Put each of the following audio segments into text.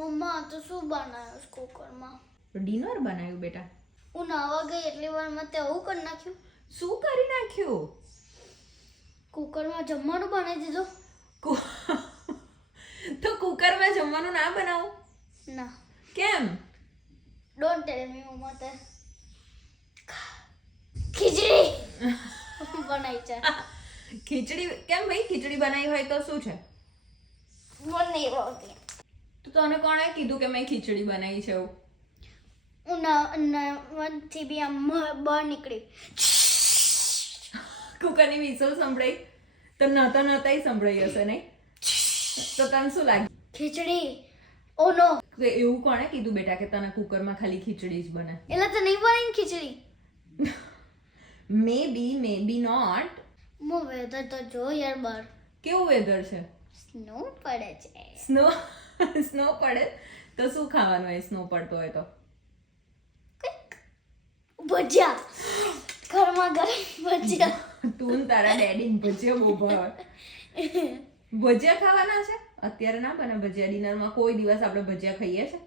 મમ્મા તો શું બનાવ્યું કુકરમાં? ડિનર બનાવ્યું બેટા. હું નાવા ગઈ એટલી વારમાં તે આવું કરી નાખ્યું. શું કરી નાખ્યું? કુકરમાં જમવાનું બનાવી દીધું. તો કુકરમાં જમવાનું ના બનાવું? ના. કેમ? ડોન્ટ ટેલ મી મમ્મા તે ખીચડી બનાવી છે. ખીચડી કેમ ભાઈ? ખીચડી બનાવી હોય તો શું છે? મને નહીં આવતી. તો તને કોણે કીધું કે મેં ખીચડી બનાવી છે એવું? હું નાવાથી બી આમ બહાર નીકળી. કુકરની વિસલ સંભળાઈ તો નતા નતાય સંભળાઈ હશે નહીં? તો તને શું લાગ્યું? ખીચડી. ઓ નો. એવું કોણે કીધું બેટા કે તને કુકરમાં ખાલી ખીચડી જ બને? એટલે તો નહીં બનાવી ખીચડી. મે બી નોટ. મો વેધર તો જો યાર બહાર કેવું વેધર છે? સ્નો પડે છે. સ્નો પડે તો શું ખાવાનું હોય સ્નો પડતો હોય તો? ભજીયા. ઘરમાં ગરમ ભજીયા. તું ને તારા ડેડી ભજીયા બહુ ભાવે. ભજીયા ખાવાના છે? અત્યારે ના બને ભજીયા. ડિનરમાં કોઈ દિવસ આપણે ભજીયા ખાઈએ છે?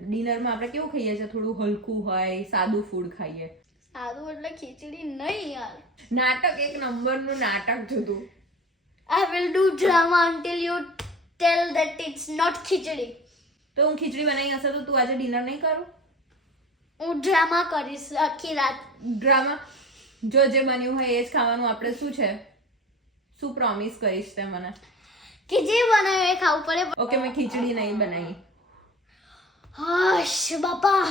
ડિનરમાં આપણે કેવું ખાઈએ છીએ? થોડું હલકું હોય, સાદું ફૂડ ખાઈએ. સાદું એટલે ખીચડી નહીં યાર. નાટક એક નંબરનું નાટક જોતું. I will do drama until you tell that it's not ખીચડી. તો હું ખીચડી બનાવી હશે તો તું આજે ડિનર નહીં કરું? હું ડ્રામા કરીશ આખી રાત. ડ્રામા? જો જે બન્યું હોય એ જ ખાવાનું. આપણે શું છે? શું પ્રોમિસ કરીશ તે મને? ખીચડી બનાવે એ ખાવું પડે. ઓકે, મેં ખીચડી નહીં બનાવી. હશ બાપા.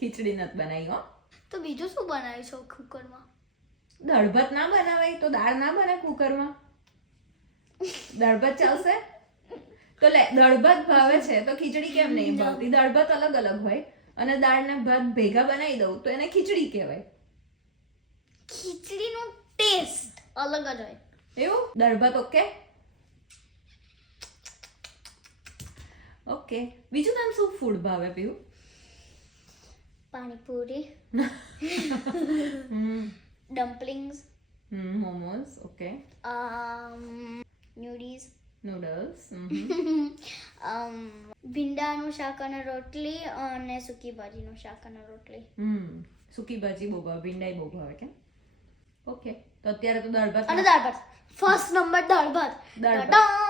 ખીચડી નથી બનાવી હો. તો બીજું શું બનાવ્યું છે કુકરમાં? દાળ ભાત ના બનાવાય તો દાળ ના બને કુકરમાં? દાળ ભાત ચાલશે? તો લે, દાળ ભાત ભાવે છે તો ખીચડી કેમ નહીં ભાવતી? દાળ ભાત અલગ અલગ હોય અને દાળ ને ભાત ભેગા બનાવી દઉં તો એને ખીચડી કહેવાય. ખીચડીનો ટેસ્ટ અલગ જ હોય. એવું? દાળ ભાત ઓકે? ઓકે. બીજું તને શું ફૂડ ભાવે પીવું? Panipuri. Dumplings. Momos. Okay. Noodles. Noodles. ભીંડાનું શાક અને રોટલી અને સૂકી ભાજીનું શાક અને રોટલી. સૂકી ભાજી બહુ ભાવે, ભીંડાઈ બહુ ભાવે કેમ? ઓકે. તો અત્યારે તો દાળ ભાત અને દાળ ભાત. ફર્સ્ટ નંબર દાળ ભાત. દાળ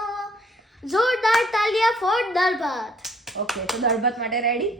જોરદાર તાલિયા ફોર દાળ ભાત. ઓકે. તો દાળ ભાત માટે રેડી?